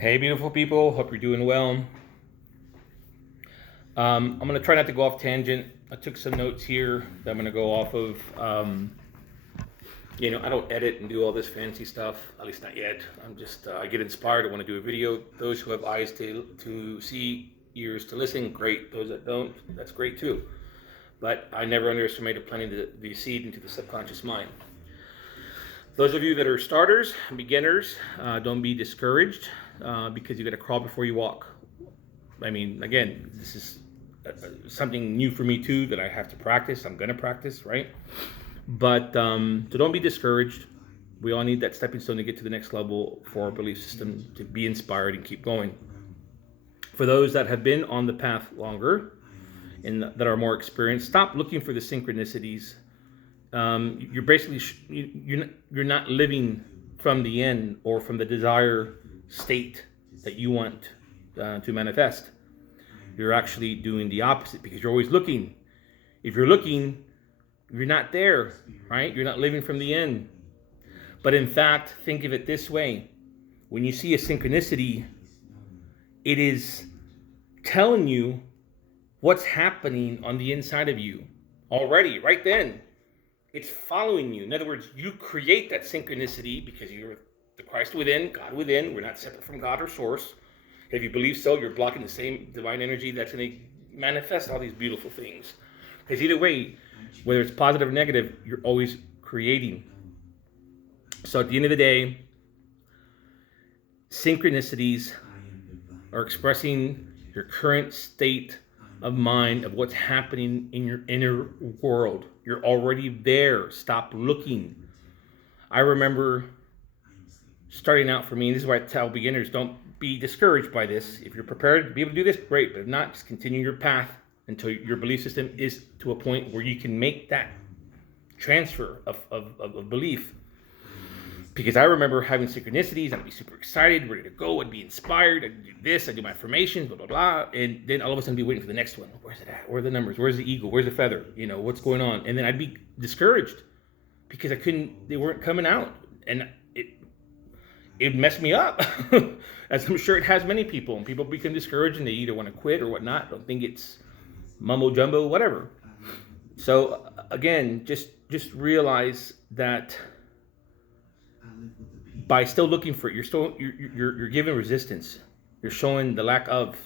Hey, beautiful people. Hope you're doing well. I'm going to try not to go off tangent. I took some notes here that I'm going to go off of. I don't edit and do all this fancy stuff, at least not yet. I get inspired. I want to do a video. Those who have eyes to see, ears to listen, great. Those that don't, that's great too. But I never underestimated planting the seed into the subconscious mind. Those of you that are starters, beginners, don't be discouraged because you got to crawl before you walk. I mean, again, this is something new for me too that I have to practice. I'm going to practice, right? But so don't be discouraged. We all need that stepping stone to get to the next level for our belief system to be inspired and keep going. For those that have been on the path longer and that are more experienced, stop looking for the synchronicities. You're basically you're not living from the end or from the desire state that you want to manifest. You're actually doing the opposite because you're always looking. If you're looking, you're not there, right? You're not living from the end. But in fact, think of it this way. When you see a synchronicity, it is telling you what's happening on the inside of you already, right then. It's following you. In other words, you create that synchronicity because you're the Christ within, God within. We're not separate from God or source. If you believe so, you're blocking the same divine energy that's going to manifest all these beautiful things. Because either way, whether it's positive or negative, you're always creating. So at the end of the day, synchronicities are expressing your current state of mind of what's happening in your inner world. You're already there. Stop looking. I remember starting out for me, and this is why I tell beginners, don't be discouraged by this. If you're prepared to be able to do this, great. But if not, just continue your path until your belief system is to a point where you can make that transfer of belief. Because I remember having synchronicities, I'd be super excited, ready to go, I'd be inspired, I'd do this, I'd do my affirmations, blah, blah, blah. And then all of a sudden I'd be waiting for the next one. Where's it at? Where are the numbers? Where's the eagle? Where's the feather? What's going on? And then I'd be discouraged because they weren't coming out. And it messed me up, as I'm sure it has many people. And people become discouraged and they either want to quit or whatnot. Don't think it's mumbo jumbo, whatever. So again, just realize that by still looking for it, you're giving resistance. You're showing the lack of.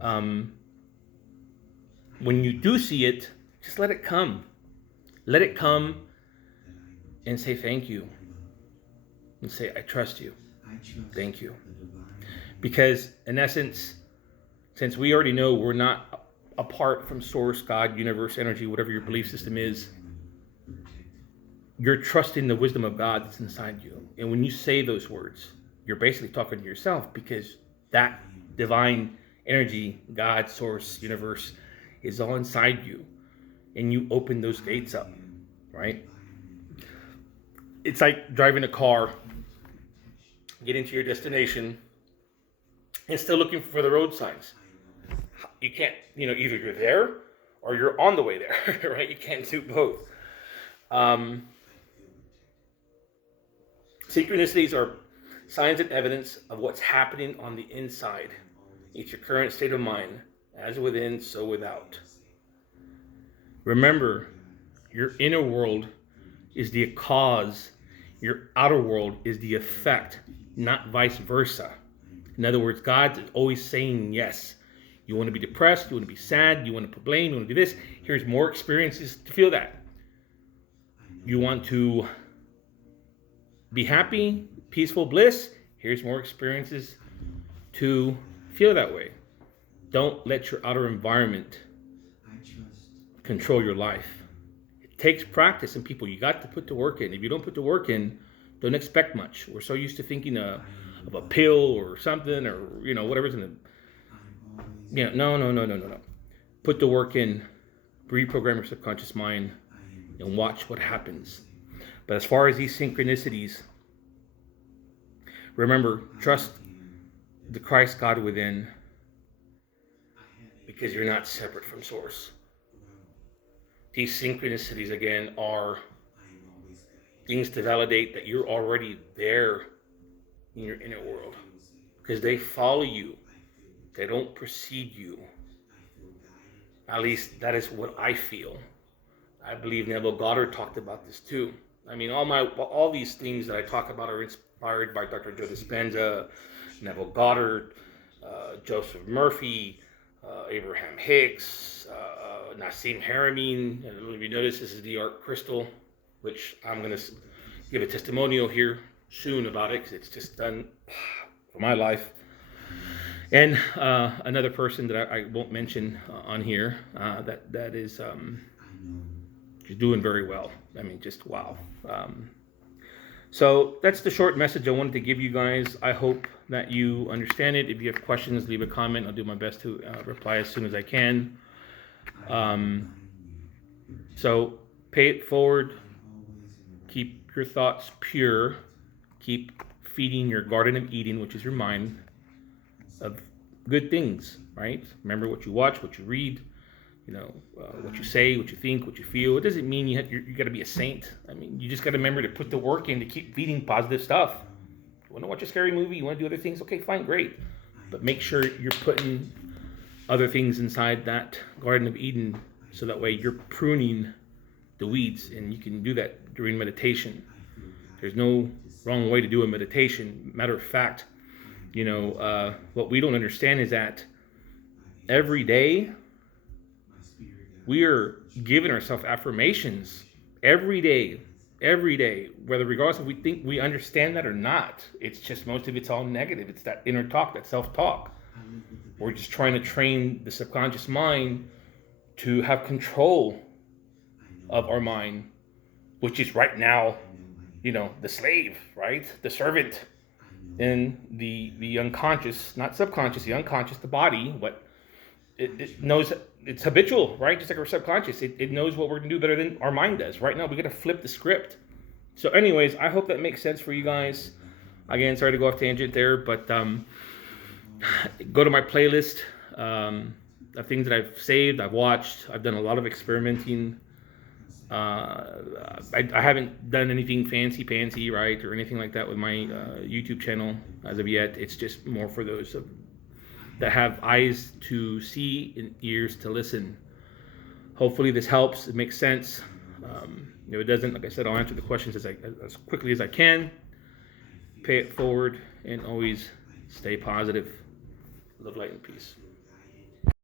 When you do see it, just let it come. Let it come and say thank you. And say, I trust you. Thank you. Because in essence, since we already know we're not apart from source, God, universe, energy, whatever your belief system is, you're trusting the wisdom of God that's inside you. And when you say those words, you're basically talking to yourself because that divine energy, God, source, universe, is all inside you. And you open those gates up, right? It's like driving a car, getting to your destination, and still looking for the road signs. You can't, either you're there or you're on the way there, right? You can't do both. Synchronicities are signs and evidence of what's happening on the inside. It's your current state of mind, as within, so without. Remember, your inner world is the cause. Your outer world is the effect, not vice versa. In other words, God is always saying yes. You want to be depressed, you want to be sad, you want to put blame, you want to do this. Here's more experiences to feel that. You want to be happy, peaceful, bliss. Here's more experiences to feel that way. Don't let your outer environment control your life. It takes practice, and people, you got to put the work in. If you don't put the work in, don't expect much. We're so used to thinking of a pill or something, or whatever's in the. No. Put the work in. Reprogram your subconscious mind, and watch what happens. But as far as these synchronicities, remember, trust the Christ God within, because you're not separate from source. These synchronicities, again, are things to validate that you're already there in your inner world. because they follow you. They don't precede you. At least that is what I feel. I believe Neville Goddard talked about this too. I mean, all these things that I talk about are inspired by Dr. Joe Dispenza, Neville Goddard, Joseph Murphy, Abraham Hicks, Nassim Haramein. And if you notice, this is the art crystal, which I'm going to give a testimonial here soon about it, because it's just done for my life. And another person that I won't mention on here that is just doing very well. I mean, just wow. So that's the short message I wanted to give you guys. I hope that you understand it. If you have questions, leave a comment. I'll do my best to reply as soon as I can. So pay it forward. Keep your thoughts pure. Keep feeding your Garden of Eden, which is your mind, of good things, right? Remember what you watch, what you read, what you say, what you think, what you feel. It doesn't mean you got to be a saint. I mean, you just got to remember to put the work in to keep feeding positive stuff. You want to watch a scary movie? You want to do other things? Okay, fine, great. But make sure you're putting other things inside that Garden of Eden, so that way you're pruning the weeds, and you can do that during meditation. There's no wrong way to do a meditation. Matter of fact, what we don't understand is that every day we are giving ourselves affirmations every day, whether regardless if we think we understand that or not. It's just most of it's all negative. It's that inner talk, that self-talk. We're just trying to train the subconscious mind to have control of our mind, which is right now, the slave, right? The servant. And the unconscious, not subconscious, the unconscious, the body, what it knows, it's habitual, right? Just like our subconscious, it knows what we're gonna do better than our mind does. Right now, we gotta flip the script. So anyways, I hope that makes sense for you guys. Again, sorry to go off tangent there, but go to my playlist of things that I've saved, I've watched. I've done a lot of experimenting. I haven't done anything fancy, right, or anything like that with my YouTube channel as of yet. It's just more for those that have eyes to see and ears to listen. Hopefully this helps. It makes sense. If it doesn't, like I said, I'll answer the questions as quickly as I can. Pay it forward, and always stay positive. Love, light, and peace.